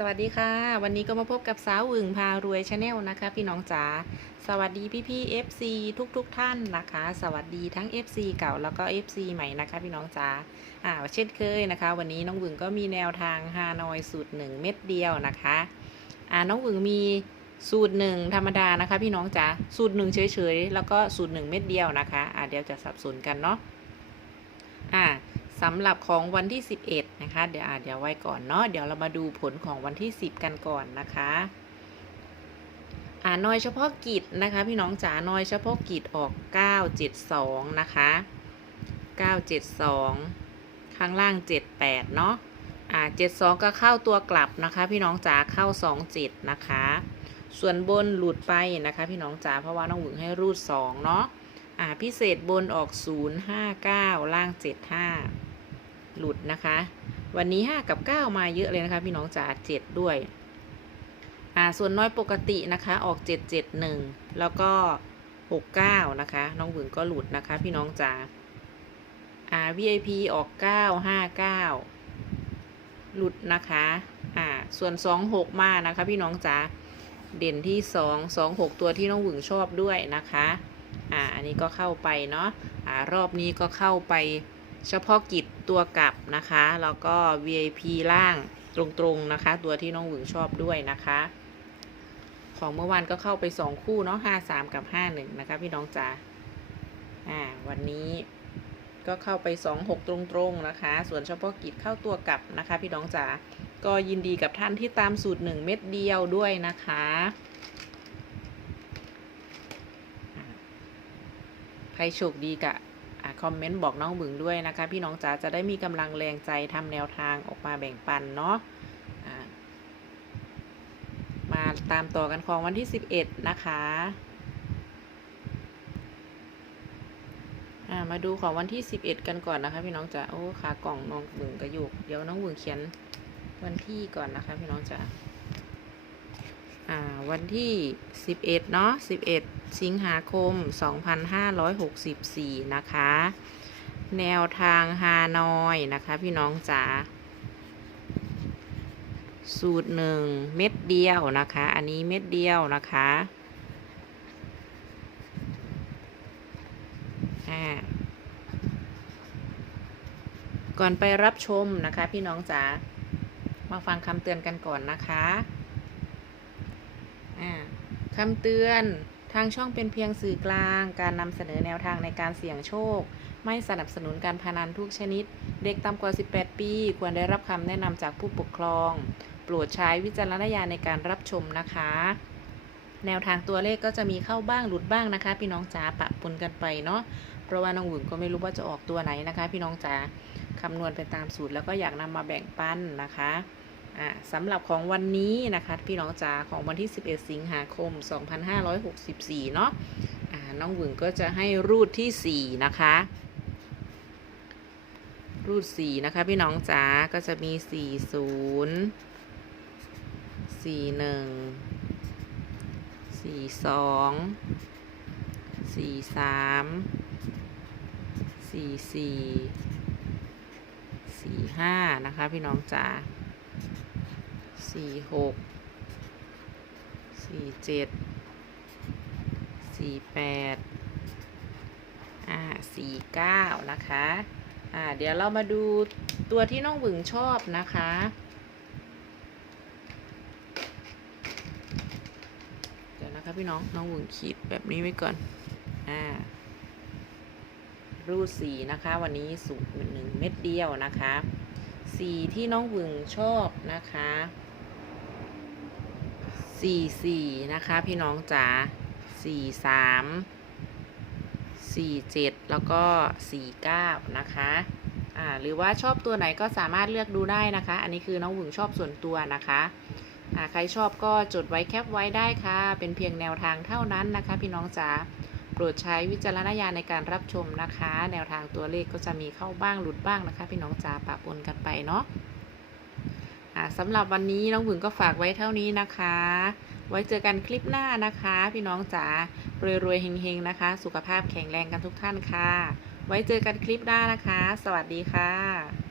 สวัสดีค่ะ วันนี้ก็มาพบกับสาวอึ่งพารวยชาแนลนะคะ พี่น้องจ๋าสวัสดีพี่พี่ๆ FC ทุกทุกท่านนะคะ สวัสดีทั้ง FC เก่าแล้วก็ FC ใหม่นะคะ พี่น้องจ๋าอ่าเช่นเคยนะคะ วันนี้น้องอึ่งก็มีแนวทางฮานอยสูตรหนึ่งเม็ดเดียวนะคะอ่าน้องอึ่งมีสูตรหนึ่งธรรมดานะคะ พี่น้องจ๋าสูตรหนึ่งเฉยๆแล้วก็สูตรหนึ่งเม็ดเดียวนะคะอ่าเดี๋ยวจะสับสนกันเนาะอ่า สำหรับของวันที่ 11 นะคะ เดี๋ยวอาเดี๋ยวไว้ก่อนเนาะเดี๋ยวเรามาดูผลของวันที่ 10 กันก่อนนะคะอ่านอยเฉพาะกิจนะคะ พี่น้องจ๋านอยเฉพาะกิจออก 972 นะคะ 972 ข้างล่าง 78 เนาะอ่า72 ก็เข้าตัวกลับนะคะ พี่น้องจ๋าเข้า 27 นะคะ ส่วนบนหลุดไปนะคะ พี่น้องจ๋าเพราะว่าน้องหวึงให้รูด 2 เนาะอ่าพิเศษบนออก 059 ล่าง 75 หลุดนะคะ วันนี้ 5 กับ 9 มาเยอะเลยนะคะ พี่น้องจ๋า7ด้วย อ่า ส่วนน้อยปกตินะคะ ออก 771 แล้วก็ 69 นะคะ น้องหวึงก็หลุดนะคะ พี่น้องจ๋า อ่า VIP ออก 959 หลุดนะคะ อ่า ส่วน 26 มานะคะ พี่น้องจ๋า เด่นที่ 2 26 ตัวที่น้องหวึงชอบด้วยนะคะ อ่า อันนี้ก็เข้าไปเนาะ อ่า รอบนี้ก็เข้าไป เฉพาะกิจตัวกลับนะคะ แล้วก็ VIP ล่างตรงๆนะคะ ตัวที่น้องหวึงชอบด้วยนะคะ ของเมื่อวานก็เข้าไป2คู่เนาะ53กับ51นะคะ พี่น้องจ๋าอ่า วันนี้ก็เข้าไป26ตรงๆนะคะ ส่วนเฉพาะกิจเข้าตัวกลับนะคะ พี่น้องจ๋าก็ยินดีกับท่านที่ตามสูตร1เม็ดเดียวด้วยนะคะอ่าใครโชคดีกะ คอมเมนต์บอกน้องบึงด้วยนะคะ พี่น้องจ๋าจะได้มีกำลังแรงใจทำแนวทางออกมาแบ่งปันเนาะมาตามต่อกันของวันที่ 11 นะคะมาดูของวันที่ 11 กันก่อนนะคะ พี่น้องจ๋าโอ้ขากล่องน้องบึงกระยุกเดี๋ยวน้องบึงเขียนวันที่ก่อนนะคะ พี่น้องจ๋า วันที่ 11 เนาะ11 สิงหาคม 2564 นะคะ แนวทางฮานอยนะคะ พี่น้องจ๋าสูตรหนึ่งเม็ดเดียวนะคะ อันนี้เม็ดเดียวนะคะก่อนไปรับชมนะคะ พี่น้องจ๋ามาฟังคำเตือนกันก่อนนะคะ คำเตือนทางช่องเป็นเพียงสื่อกลาง การนำเสนอแนวทางในการเสี่ยงโชค ไม่สนับสนุนการพนันทุกชนิด เด็กต่ำกว่า 18 ปี ควรได้รับคำแนะนำจากผู้ปกครอง โปรดใช้วิจารณญาณในการรับชมนะคะ แนวทางตัวเลขก็จะมีเข้าบ้างหลุดบ้างนะคะ พี่น้องจ๋าปะปนกันไปเนาะเพราะว่าน้องหวึงก็ไม่รู้ว่าจะออกตัวไหนนะคะ พี่น้องจ๋าคำนวณไปตามสูตรแล้วก็อยากนำมาแบ่งปันนะคะ สำหรับของวันนี้นะคะ พี่น้องจ๋าของวันที่ 11 สิงหาคม 2564 เนาะอ่าน้องหวึงก็จะให้รูดทีสี่4 นะคะ รูดสี่นะคะ พี่น้องจ๋าก็จะมีสี่ศูนย์สี่หนึ่งสี่สองสี่สามสี่สี่สี่ห้านะคะ พี่น้องจ๋า สี่หกสี่เจ็ดสี่แปดอ่าสี่เก้านะคะอ่าเดี๋ยวเรามาดูตัวที่น้องหวึงชอบนะคะเดี๋ยวนะคะพี่น้องน้องหวึงขีดแบบนี้ไว้ก่อนอ่ารูดสีนะคะวันนี้สูตรหนึ่งเม็ดเดียวนะคะสีที่น้องหวึงชอบนะคะ สี่สี่นะคะ พี่น้องจ๋าสี่สาม47แล้วก็49นะคะอ่าหรือว่าชอบตัวไหนก็สามารถเลือกดูได้นะคะ อันนี้คือน้องหวึงชอบส่วนตัวนะคะอ่าใครชอบก็จดไว้แคปไว้ได้ค่ะ เป็นเพียงแนวทางเท่านั้นนะคะ พี่น้องจ๋าโปรดใช้วิจารณญาณในการรับชมนะคะ แนวทางตัวเลขก็จะมีเข้าบ้างหลุดบ้างนะคะ พี่น้องจ๋าปะปนกันไปเนาะ่ะสำหรับวันนี้น้องหึงก็ฝากไว้เท่านี้นะคะ ไว้เจอกันคลิปหน้านะคะ พี่น้องจ๋ารวยๆเฮงๆนะคะ สุขภาพแข็งแรงกันทุกท่านค่ะ ไว้เจอกันคลิปหน้านะคะ สวัสดีค่ะ